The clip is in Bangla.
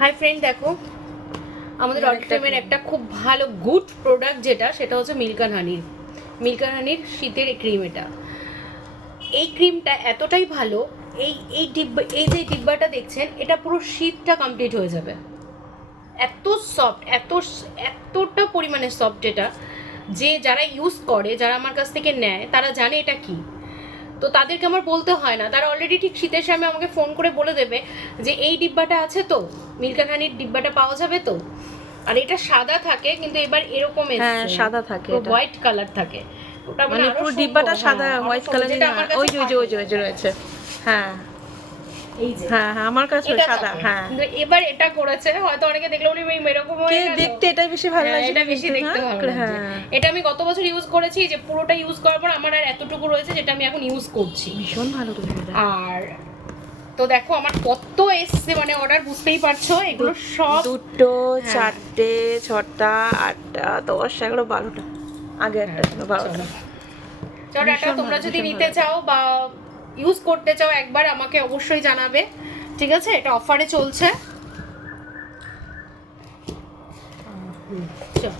হাই ফ্রেন্ড, দেখো আমাদের অডিটোরিয়ামের একটা খুব ভালো গুড প্রোডাক্ট যেটা সেটা হচ্ছে মিল্ক অ্যান্ড হানির শীতের ক্রিম। এই ক্রিমটা এতটাই ভালো, এই যে ডিব্বাটা দেখছেন এটা পুরো শীতটা কমপ্লিট হয়ে যাবে। এত সফট, এতটা পরিমাণে সফট এটা, যে যারা ইউজ করে, যারা আমার কাছ থেকে নেয় তারা জানে এটা কি। তো তাদেরকে আমার বলতে হয় না, তারা অলরেডি ঠিক শীতের সময় আমাকে ফোন করে বলে দেবে যে এই ডিব্বাটা আছে তো, মিল্ক অ্যান্ড হানির ডিব্বাটা পাওয়া যাবে তো। আর এটা সাদা থাকে, কিন্তু এবার এরকম হ্যাঁ সাদা থাকে, পুরো হোয়াইট কালার থাকে। ওটা মানে পুরো ডিব্বাটা সাদা হোয়াইট কালারের। ওই যে ওই যে রয়েছে। হ্যাঁ এই যে হ্যাঁ হ্যাঁ আমার কাছে সাদা। হ্যাঁ কিন্তু এবার এটা করেছে, হয়তো অনেকে দেখলে বলি এরকম হয়ে গেল, দেখতে এটাই বেশি ভালো লাগছে। এটা বেশি দেখতে ভালো লাগছে। এটা আমি গত বছর ইউজ করেছি, যে পুরোটা ইউজ করার পর আমার আর এতটুকু রয়েছে যেটা আমি এখন ইউজ করছি। ভীষণ ভালো তো। আর তো দেখো আমার কত এসছে, মানে অর্ডার বুঝতেই পারছো। এগুলো সব 2, 4, 6টা, 8টা, 10, 11, 12টা। আগে একটা ছিল 12টা। চলো এটা তোমরা যদি নিতে চাও বা ইউজ করতে চাও একবার আমাকে অবশ্যই জানাবে, ঠিক আছে? এটা অফারে চলছে। চল